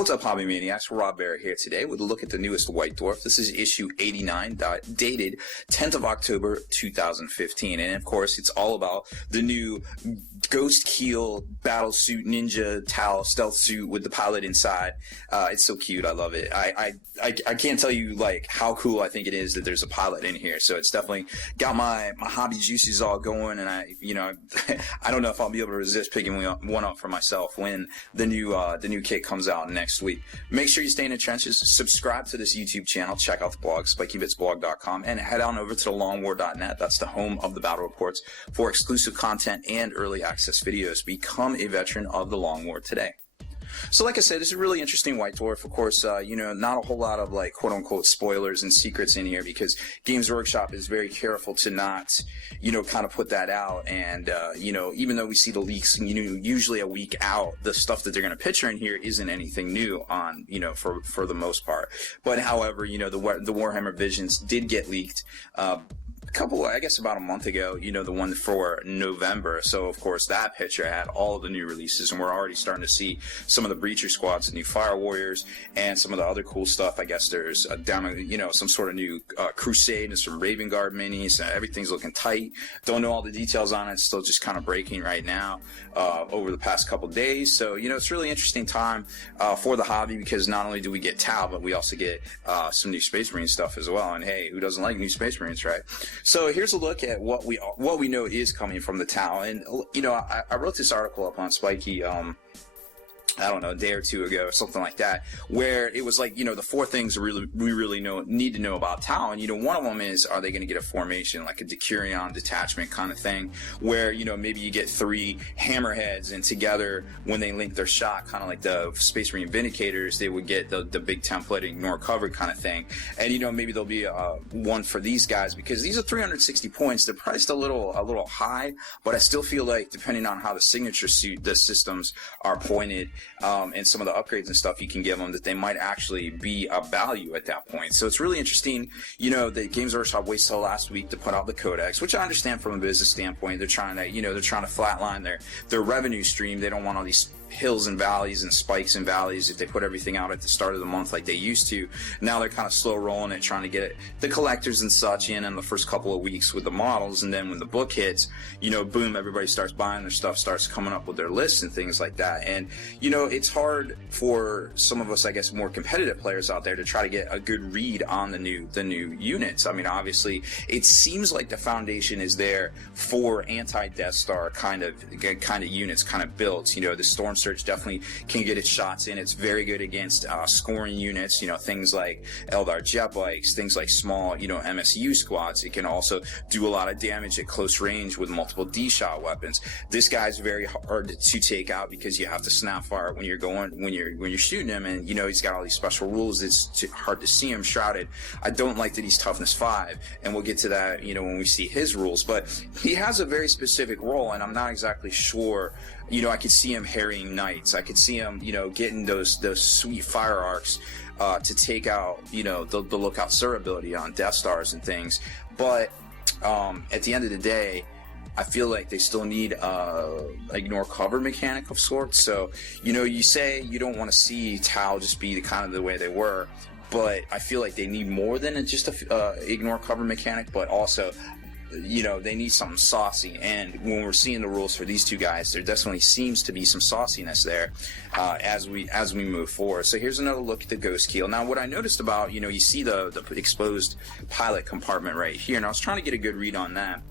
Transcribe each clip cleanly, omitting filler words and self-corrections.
What's up, Hobby Maniacs? Rob Barrett here today with a look at the newest White Dwarf. This is issue 89, dated 10th of October 2015. And of course, it's all about the new Ghostkeel battlesuit ninja Tal stealth suit with the pilot inside. It's so cute. I love it. I can't tell you like how cool I think it is that there's a pilot in here. So it's definitely got my hobby juices all going. And I don't know if I'll be able to resist picking one up for myself when the new kit comes out next week. Make sure you stay in the trenches, subscribe to this YouTube channel, check out the blog, spikybitsblog.com, and head on over to the longwar.net. That's the home of the battle reports for exclusive content and early access videos. Become a veteran of the Long War today. So like I said, it's a really interesting White Dwarf. Of course, not a whole lot of like quote-unquote spoilers and secrets in here because Games Workshop is very careful to not, kind of put that out. And, even though we see the leaks, usually a week out, the stuff that they're going to picture in here isn't anything new on, for the most part. But however, the Warhammer Visions did get leaked, about a month ago, the one for November. So, of course, that picture had all of the new releases, and we're already starting to see some of the Breacher squads, the new Fire Warriors, and some of the other cool stuff. I guess there's some sort of new Crusade and some Raven Guard minis. Everything's looking tight. Don't know all the details on it. It's still just kind of breaking right now over the past couple days. So, it's really interesting time for the hobby because not only do we get Tal, but we also get some new Space Marine stuff as well. And hey, who doesn't like new Space Marines, right? So here's a look at what we know is coming from the Tal. And I wrote this article up on Spiky a day or two ago or something like that, where it was like, the four things we really need to know about Tal. And, one of them is, are they going to get a formation, like a Decurion detachment kind of thing, where, maybe you get three hammerheads and together when they link their shot, kind of like the Space Marine Vindicators, they would get the big template, ignore cover kind of thing. And, maybe there'll be one for these guys because these are 360 points. They're priced a little high, but I still feel like depending on how the signature suit, the systems are pointed, and some of the upgrades and stuff you can give them, that they might actually be a value at that point. So it's really interesting, that Games Workshop waited till last week to put out the Codex, which I understand from a business standpoint. They're trying to, flatline their revenue stream. They don't want all these hills and valleys and spikes and valleys if they put everything out at the start of the month like they used to. Now they're kind of slow rolling it, trying to get the collectors and such in the first couple of weeks with the models, and then when the book hits, boom, everybody starts buying their stuff, starts coming up with their lists and things like that. And it's hard for some of us, I guess, more competitive players out there to try to get a good read on the new units. I mean, obviously it seems like the foundation is there for anti-Death Star kind of units, kind of builds. The Storm Surge definitely can get its shots in. It's very good against scoring units, things like Eldar jet bikes, things like small, MSU squads. It can also do a lot of damage at close range with multiple D-shot weapons. This guy's very hard to take out because you have to snap fire when you're shooting him, and he's got all these special rules. It's hard to see him shrouded. I don't like that he's toughness 5, and we'll get to that when we see his rules, but he has a very specific role, and I'm not exactly sure. I could see him harrying knights. I could see him, getting those sweet fire arcs to take out, the lookout sir ability on Death Stars and things. But at the end of the day, I feel like they still need ignore cover mechanic of sorts. So, you say you don't want to see Tal just be the way they were, but I feel like they need more than just a ignore cover mechanic, but also they need something saucy. And when we're seeing the rules for these two guys, there definitely seems to be some sauciness there as we move forward. So here's another look at the Ghostkeel. Now, what I noticed about, you see the exposed pilot compartment right here, and I was trying to get a good read on that.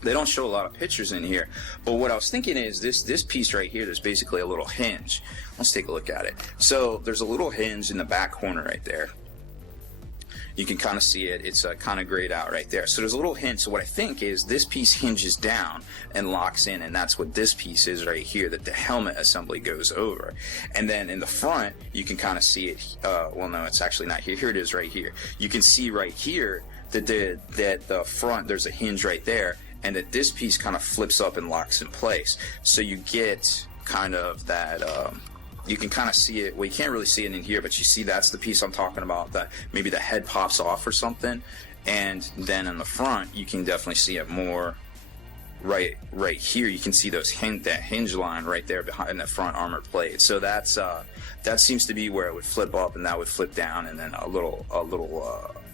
They don't show a lot of pictures in here, but what I was thinking is this piece right here, there's basically a little hinge. Let's take a look at it. So there's a little hinge in the back corner right there. You can kind of see it. It's kind of grayed out right there. So there's a little hinge. So what I think is this piece hinges down and locks in, and that's what this piece is right here, that the helmet assembly goes over. And then in the front, you can kind of see it. Well, no, it's actually not here. Here it is right here. You can see right here that the front, there's a hinge right there, and that this piece kind of flips up and locks in place. So you get kind of that... you can kind of see it. Well, you can't really see it in here, but you see that's the piece I'm talking about, that maybe the head pops off or something. And then in the front, you can definitely see it more right here, you can see that hinge line right there behind the front armor plate. So that's that seems to be where it would flip up and that would flip down, and then a little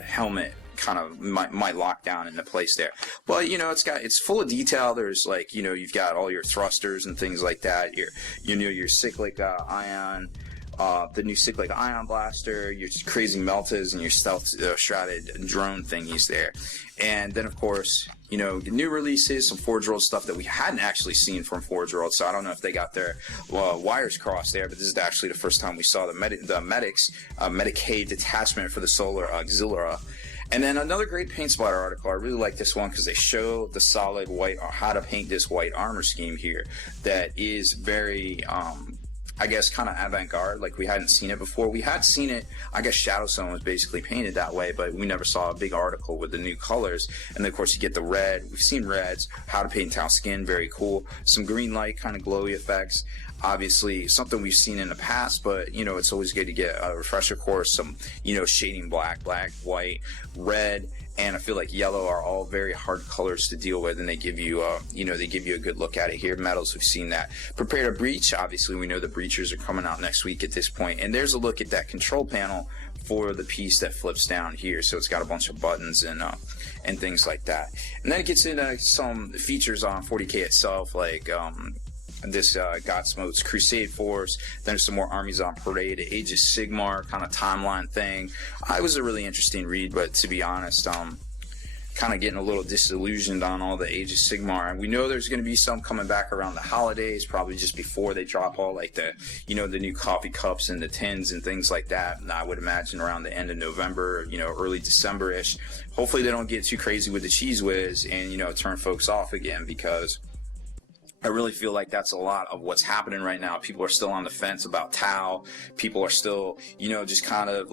helmet kind of might lock down into place there. But it's full of detail. There's like, you've got all your thrusters and things like that. Your cyclic ion, the new cyclic ion blaster, your crazy meltas, and your stealth shrouded drone thingies there. And then of course, new releases, some Forge World stuff that we hadn't actually seen from Forge World. So I don't know if they got their wires crossed there, but this is actually the first time we saw the Medicaid detachment for the Solar Auxiliary. And then another great paint splatter article. I really like this one because they show the solid white, or how to paint this white armor scheme here that is very, I guess, kind of avant-garde. Like, we hadn't seen it before. We had seen it, I guess Shadowstone was basically painted that way, but we never saw a big article with the new colors. And then, of course, you get the red. We've seen reds, how to paint town skin, very cool. Some green light, kind of glowy effects. Obviously, something we've seen in the past, but, it's always good to get a refresher course. Some, shading black, white, red, and I feel like yellow are all very hard colors to deal with, and they give you, they give you a good look at it here. Metals, we've seen that. Prepare to breach. Obviously, we know the breachers are coming out next week at this point, and there's a look at that control panel for the piece that flips down here. So it's got a bunch of buttons and things like that. And then it gets into some features on 40K itself, like this Godsmoke's Crusade Force. Then there's some more armies on parade, Age of Sigmar kind of timeline thing. It was a really interesting read, but to be honest, kind of getting a little disillusioned on all the Age of Sigmar. And we know there's going to be some coming back around the holidays, probably just before they drop all like the, the new coffee cups and the tins and things like that. And I would imagine around the end of November, early December-ish. Hopefully they don't get too crazy with the Cheese Whiz and, turn folks off again, because I really feel like that's a lot of what's happening right now. People are still on the fence about Tau. People are still, just kind of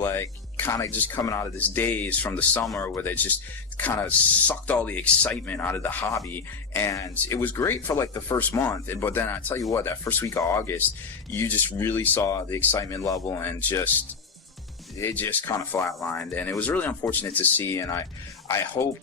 just coming out of this daze from the summer where they just kind of sucked all the excitement out of the hobby. And it was great for like the first month. But then I tell you what, that first week of August, you just really saw the excitement level and it just kind of flatlined. And it was really unfortunate to see. And I hope,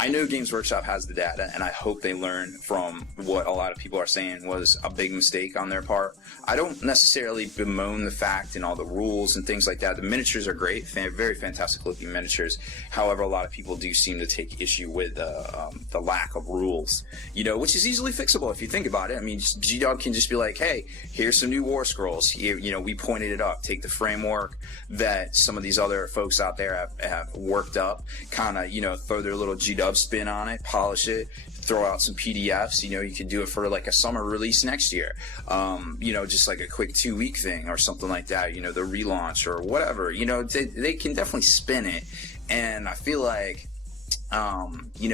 I know Games Workshop has the data, and I hope they learn from what a lot of people are saying was a big mistake on their part. I don't necessarily bemoan the fact and all the rules and things like that. The miniatures are great, very fantastic looking miniatures. However, a lot of people do seem to take issue with the lack of rules, which is easily fixable if you think about it. I mean, G-Dog can just be like, hey, here's some new War Scrolls. Here, we pointed it up. Take the framework that some of these other folks out there have worked up, kind of, throw their little G-Dub spin on it, polish it, throw out some PDFs. You could do it for like a summer release next year, just like a quick 2-week thing or something like that, the relaunch or whatever. They can definitely spin it, and I feel like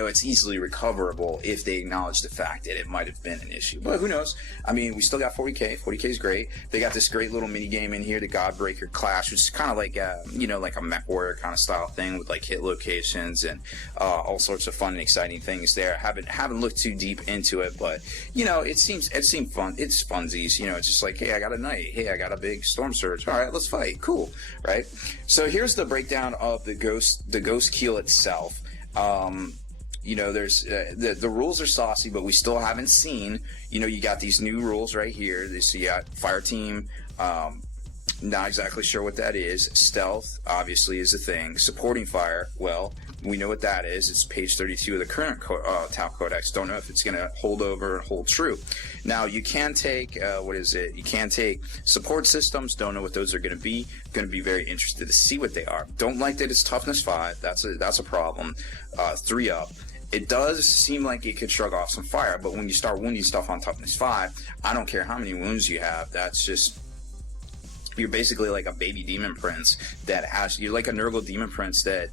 it's easily recoverable if they acknowledge the fact that it might have been an issue. But who knows? I mean, we still got 40K. 40K is great. They got this great little mini game in here, the Godbreaker Clash, which is kind of like like a Mech Warrior kind of style thing with like hit locations and all sorts of fun and exciting things there. Haven't looked too deep into it, but it seemed fun. It's funsies. It's just like, hey, I got a knight. Hey, I got a big storm surge. All right, let's fight. Cool, right? So here's the breakdown of the Ghostkeel itself. There's the rules are saucy, but we still haven't seen. You got these new rules right here. So you got Fire Team. Not exactly sure what that is. Stealth obviously is a thing. Supporting fire, well, we know what that is. It's page 32 of the current Tau Codex. Don't know if it's going to hold over and hold true. Now you can take You can take support systems. Don't know what those are going to be. Going to be very interested to see what they are. Don't like that it's toughness 5. That's a problem. 3 up. It does seem like it could shrug off some fire, but when you start wounding stuff on toughness 5, I don't care how many wounds you have. That's just, you're basically like a baby demon prince you're like a Nurgle demon prince that,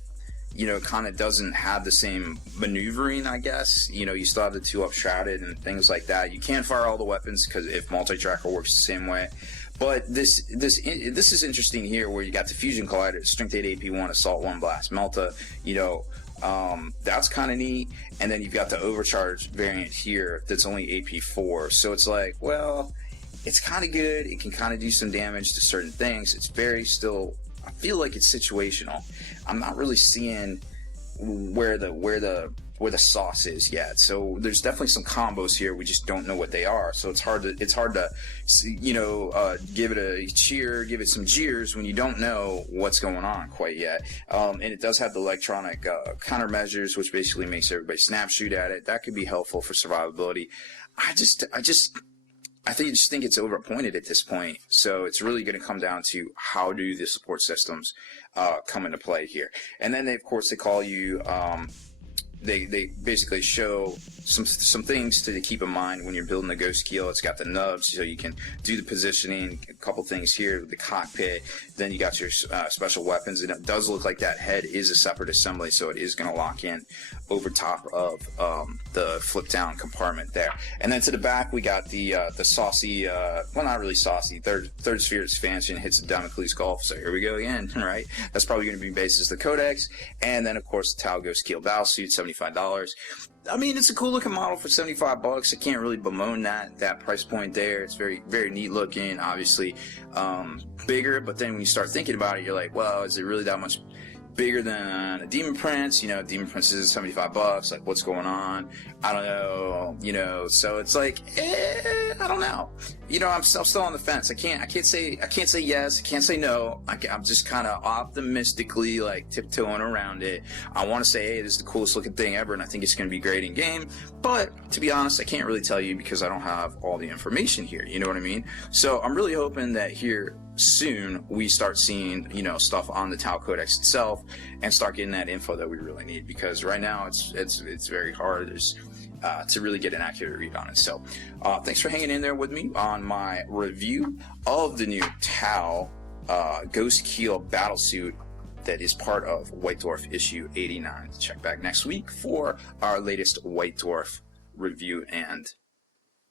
kind of doesn't have the same maneuvering, I guess. You still have the 2-up shrouded and things like that. You can't fire all the weapons because if multi-tracker works the same way. But this is interesting here, where you got the Fusion Collider, Strength 8 AP1, Assault 1, Blast Melta, that's kind of neat. And then you've got the Overcharge variant here that's only AP4. So it's like, well, it's kind of good. It can kind of do some damage to certain things. It's very still, I feel like it's situational. I'm not really seeing where the where the sauce is yet. So there's definitely some combos here. We just don't know what they are. So it's hard to give it a cheer, give it some jeers when you don't know what's going on quite yet. And it does have the electronic countermeasures, which basically makes everybody snap shoot at it. That could be helpful for survivability. I just think it's overpointed at this point. So it's really going to come down to how do the support systems come into play here. And then they call you. They basically show some things to keep in mind when you're building the Ghostkeel. It's got the nubs, so you can do the positioning. A couple things here, the cockpit. Then you got your special weapons, and it does look like that head is a separate assembly, so it is going to lock in over top of the flip down compartment there. And then to the back, we got the saucy, well, not really saucy. Third sphere expansion hits Damocles Gulf. So here we go again, right? That's probably going to be based as the Codex, and then of course the Tau Ghostkeel battlesuit, $75. I mean, it's a cool looking model for $75. I can't really bemoan that price point there. It's very, very neat looking. Obviously, bigger, but then when you start thinking about it, you're like, well, is it really that much bigger than a Demon Prince? Demon Prince is $75. Like, what's going on? I don't know. So it's like, I don't know. I'm still on the fence. I can't say yes. I can't say no. I'm just kind of optimistically tiptoeing around it. I want to say, hey, this is the coolest looking thing ever, and I think it's going to be great in game. But to be honest, I can't really tell you because I don't have all the information here. You know what I mean? So I'm really hoping that here soon we start seeing stuff on the Tau Codex itself and start getting that info that we really need, because right now it's very hard to really get an accurate read on it. So thanks for hanging in there with me on my review of the new Tau Ghostkeel battlesuit that is part of White Dwarf issue 89. Check back next week for our latest White Dwarf review and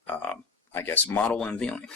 I guess model unveiling.